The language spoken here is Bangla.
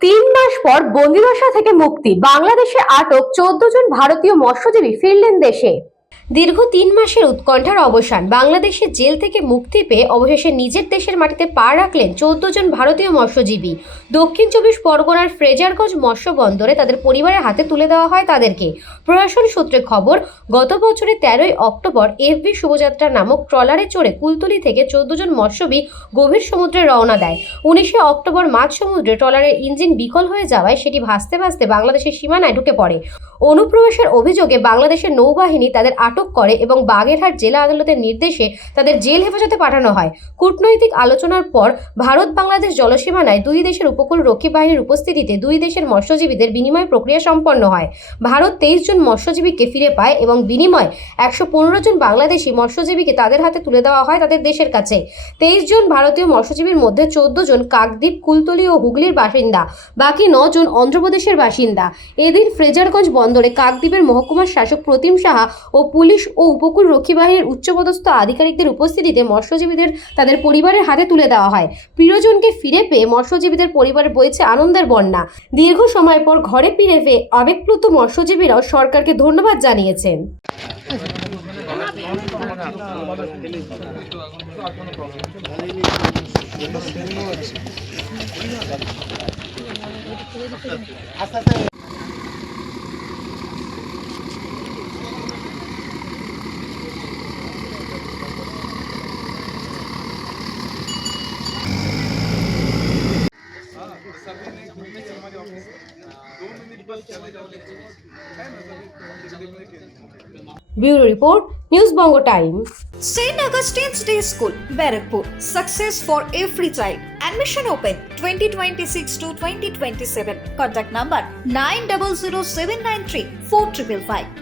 তিন মাস পর বন্দিদশা থেকে মুক্তি, বাংলাদেশে আটক 14 জন ভারতীয় মৎস্যজীবী ফিরলেন দেশে। দীর্ঘ 3 মাসের উৎকণ্ঠার অবসান, বাংলাদেশের জেল থেকে মুক্তি পেয়ে অবশেষে নিজের দেশের মাটিতে পা রাখলেন 14 জন ভারতীয় মৎস্যজীবী। দক্ষিণ 24 পরগনার ফ্রেজারগঞ্জ মৎস্য বন্দরে তাদের পরিবারের হাতে তুলে দেওয়া হয় তাদেরকে। প্রশাসন সূত্রে খবর, গত বছরের 13ই অক্টোবর এফবি শুভযাত্রা নামক ট্রলারে চড়ে কুলতলি থেকে 14 জন মৎস্যজীবী গভীর সমুদ্রে রওনা দেয়। 19শে অক্টোবর মাঝ সমুদ্রে ট্রলারের ইঞ্জিন বিকল হয়ে যাওয়ায় সেটি ভাসতে ভাসতে বাংলাদেশের সীমানায় ঢুকে পড়ে। অনুপ্রবেশের অভিযোগে বাংলাদেশের নৌবাহিনী তাদের আটক করে এবং বাগেরহাট জেলা আদালতের নির্দেশে তাদের জেল হেফাজতে পাঠানো হয়। কূটনৈতিক আলোচনার পর ভারত বাংলাদেশ জলসীমানায় দুই দেশের উপকূল রক্ষী বাহিনীর উপস্থিতিতে দুই দেশের মৎস্যজীবীদের বিনিময় প্রক্রিয়া সম্পন্ন হয়। ভারত 23 জন মৎস্যজীবীকে ফিরে পায় এবং বিনিময়ে 115 জন বাংলাদেশি মৎস্যজীবীকে তাদের হাতে তুলে দেওয়া হয় তাদের দেশের কাছে। 23 জন ভারতীয় মৎস্যজীবীর মধ্যে 14 জন কাকদ্বীপ, কুলতলি ও হুগলির বাসিন্দা, বাকি 9 জন অন্ধ্রপ্রদেশের বাসিন্দা। এদিন ফ্রেজারগঞ্জ বন্দরে কাকদ্বীপের মহকুমার শাসক প্রতিম সাহা ও পুলিশ ও উপকূল রক্ষী বাহিনীর উচ্চপদস্থ আধিকারিকদের উপস্থিতিতে মৎস্যজীবীদের তাদের পরিবারের হাতে তুলে দেওয়া হয়। প্রিয়জনকে ফিরে পেয়ে মৎস্যজীবীদের পরিবারে বইছে আনন্দের বন্যা। দীর্ঘ সময় পর ঘরে ফিরে পেয়ে আবেগপ্লুত মৎস্যজীবীরাও সরকারকে ধন্যবাদ জানিয়েছেন। Bureau Report, News Bongo Time. St. Augustine's Day School, Barrackpur. Success for every child. Admission open 2026 to 2027. Contact number 900793 4555.